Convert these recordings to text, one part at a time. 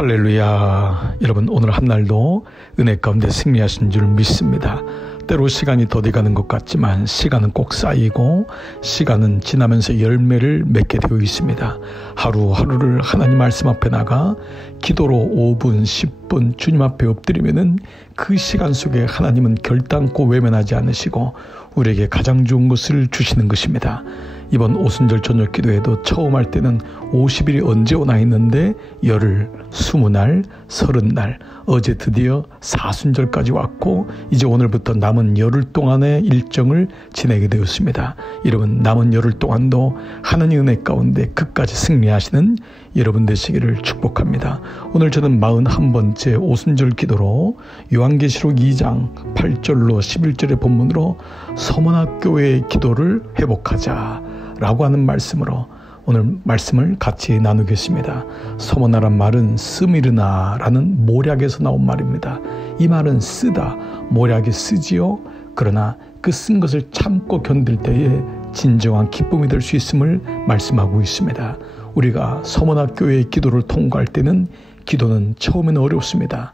할렐루야. 여러분, 오늘 한날도 은혜 가운데 승리하신 줄 믿습니다. 때로 시간이 더디가는 것 같지만 시간은 꼭 쌓이고 시간은 지나면서 열매를 맺게 되어 있습니다. 하루하루를 하나님 말씀 앞에 나가 기도로 5분, 10분 주님 앞에 엎드리면은 그 시간 속에 하나님은 결단코 외면하지 않으시고 우리에게 가장 좋은 것을 주시는 것입니다. 이번 오순절 저녁 기도에도 처음 할 때는 50일이 언제 오나 했는데 열흘, 20날, 30날, 어제 드디어 사순절까지 왔고 이제 오늘부터 남은 열흘 동안의 일정을 지내게 되었습니다. 여러분, 남은 열흘 동안도 하나님 은혜 가운데 끝까지 승리하시는 여러분 되시기를 축복합니다. 오늘 저는 41번째 오순절 기도로 요한계시록 2장 8절로 11절의 본문으로 서문학교의 기도를 회복하자 라고 하는 말씀으로 오늘 말씀을 같이 나누겠습니다. 서머나란 말은 스미르나라는 모략에서 나온 말입니다. 이 말은 쓰다, 모략이 쓰지요. 그러나 그 쓴 것을 참고 견딜 때에 진정한 기쁨이 될 수 있음을 말씀하고 있습니다. 우리가 서머나교회의 기도를 통과할 때는 기도는 처음에는 어렵습니다.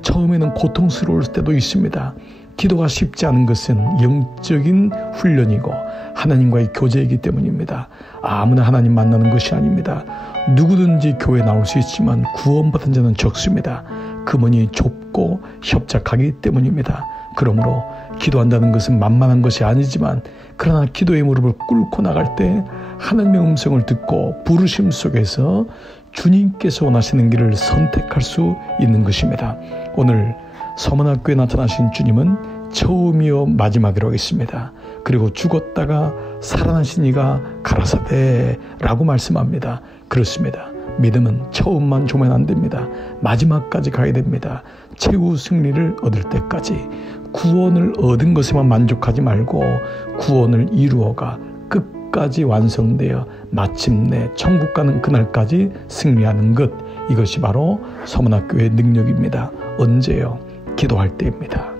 처음에는 고통스러울 때도 있습니다. 기도가 쉽지 않은 것은 영적인 훈련이고 하나님과의 교제이기 때문입니다. 아무나 하나님 만나는 것이 아닙니다. 누구든지 교회에 나올 수 있지만 구원받은 자는 적습니다. 그 문이 좁고 협착하기 때문입니다. 그러므로 기도한다는 것은 만만한 것이 아니지만 그러나 기도의 무릎을 꿇고 나갈 때 하나님의 음성을 듣고 부르심 속에서 주님께서 원하시는 길을 선택할 수 있는 것입니다. 오늘 서문학교에 나타나신 주님은 처음이요 마지막이라고 했습니다. 그리고 죽었다가 살아나신 이가 가라사대 라고 말씀합니다. 그렇습니다. 믿음은 처음만 좋으면 안 됩니다. 마지막까지 가야 됩니다. 최후 승리를 얻을 때까지 구원을 얻은 것에만 만족하지 말고 구원을 이루어가 끝까지 완성되어 마침내 천국 가는 그날까지 승리하는 것, 이것이 바로 서문학교의 능력입니다. 언제요? 기도할 때입니다.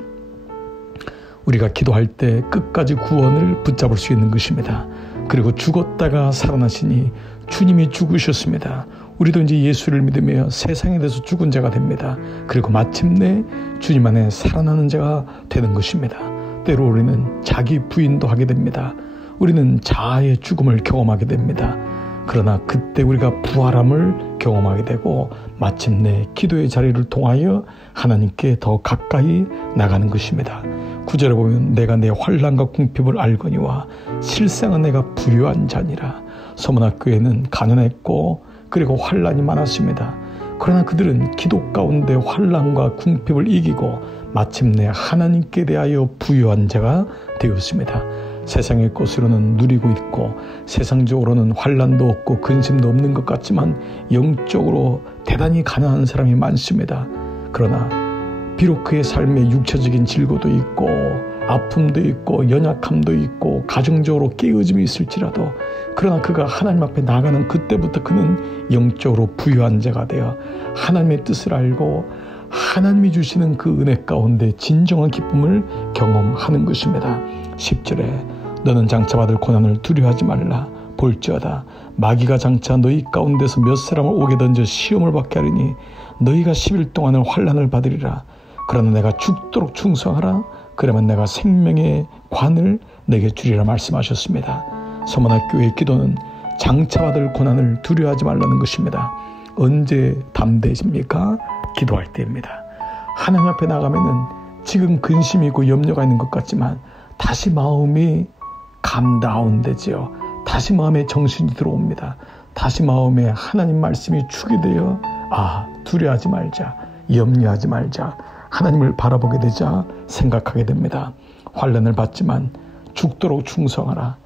우리가 기도할 때 끝까지 구원을 붙잡을 수 있는 것입니다. 그리고 죽었다가 살아나시니 주님이 죽으셨습니다. 우리도 이제 예수를 믿으며 세상에 대해서 죽은 자가 됩니다. 그리고 마침내 주님 안에 살아나는 자가 되는 것입니다. 때로 우리는 자기 부인도 하게 됩니다. 우리는 자아의 죽음을 경험하게 됩니다. 그러나 그때 우리가 부활함을 경험하게 되고 마침내 기도의 자리를 통하여 하나님께 더 가까이 나가는 것입니다. 9절에 보면 내가 내 환난과 궁핍을 알거니와 실상은 내가 부유한 자니라. 서문학교에는 가난했고 그리고 환난이 많았습니다. 그러나 그들은 기도 가운데 환난과 궁핍을 이기고 마침내 하나님께 대하여 부유한 자가 되었습니다. 세상의 것으로는 누리고 있고 세상적으로는 환난도 없고 근심도 없는 것 같지만 영적으로 대단히 가난한 사람이 많습니다. 그러나 비록 그의 삶에 육체적인 질고도 있고 아픔도 있고 연약함도 있고 가정적으로 깨어짐이 있을지라도 그러나 그가 하나님 앞에 나가는 그때부터 그는 영적으로 부유한 자가 되어 하나님의 뜻을 알고 하나님이 주시는 그 은혜 가운데 진정한 기쁨을 경험하는 것입니다. 10절에 너는 장차받을 고난을 두려워하지 말라. 볼지어다 마귀가 장차 너희 가운데서 몇 사람을 오게 던져 시험을 받게 하리니 너희가 10일 동안을 환난을 받으리라. 그러나 내가 죽도록 충성하라. 그러면 내가 생명의 관을 내게 주리라 말씀하셨습니다. 서문학교의 기도는 장차받을 고난을 두려워하지 말라는 것입니다. 언제 담대해집니까? 기도할 때입니다. 하나님 앞에 나가면은 지금 근심이 있고 염려가 있는 것 같지만 다시 마음이 감다운되지요. 다시 마음에 정신이 들어옵니다. 다시 마음에 하나님 말씀이 축이 되어 두려워하지 말자, 염려하지 말자, 하나님을 바라보게 되자 생각하게 됩니다. 환난을 받지만 죽도록 충성하라.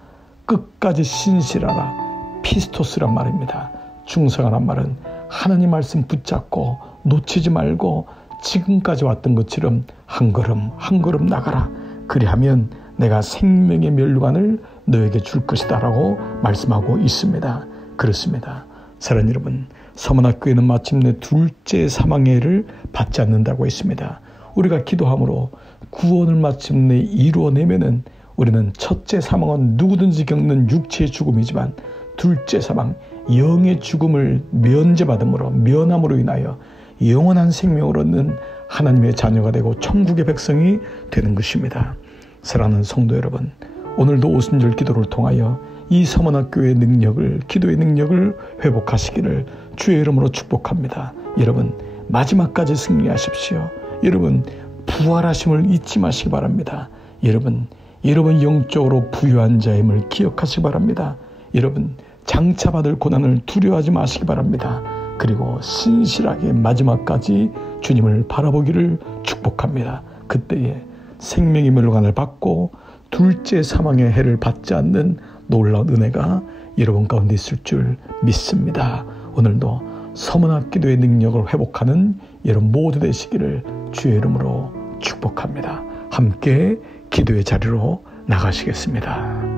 끝까지 신실하라. 피스토스란 말입니다. 충성하란 말은 하나님 말씀 붙잡고 놓치지 말고 지금까지 왔던 것처럼 한 걸음 한 걸음 나가라. 그리하면 내가 생명의 면류관을 너에게 줄 것이다 라고 말씀하고 있습니다. 그렇습니다. 사랑하는 여러분, 서문학교에는 마침내 둘째 사망의 해를 받지 않는다고 했습니다. 우리가 기도함으로 구원을 마침내 이루어내면은 우리는 첫째 사망은 누구든지 겪는 육체의 죽음이지만 둘째 사망, 영의 죽음을 면함으로 인하여 영원한 생명을 얻는 하나님의 자녀가 되고 천국의 백성이 되는 것입니다. 사랑하는 성도 여러분, 오늘도 오순절 기도를 통하여 이 서문학교의 능력을, 기도의 능력을 회복하시기를 주의 이름으로 축복합니다. 여러분, 마지막까지 승리하십시오. 여러분, 부활하심을 잊지 마시기 바랍니다. 여러분 영적으로 부유한 자임을 기억하시기 바랍니다. 여러분, 장차받을 고난을 두려워하지 마시기 바랍니다. 그리고 신실하게 마지막까지 주님을 바라보기를 축복합니다. 그때에 생명의 멸관을 받고 둘째 사망의 해를 받지 않는 놀라운 은혜가 여러분 가운데 있을 줄 믿습니다. 오늘도 서문학 기도의 능력을 회복하는 여러분 모두 되시기를 주의 이름으로 축복합니다. 함께 기도의 자리로 나가시겠습니다.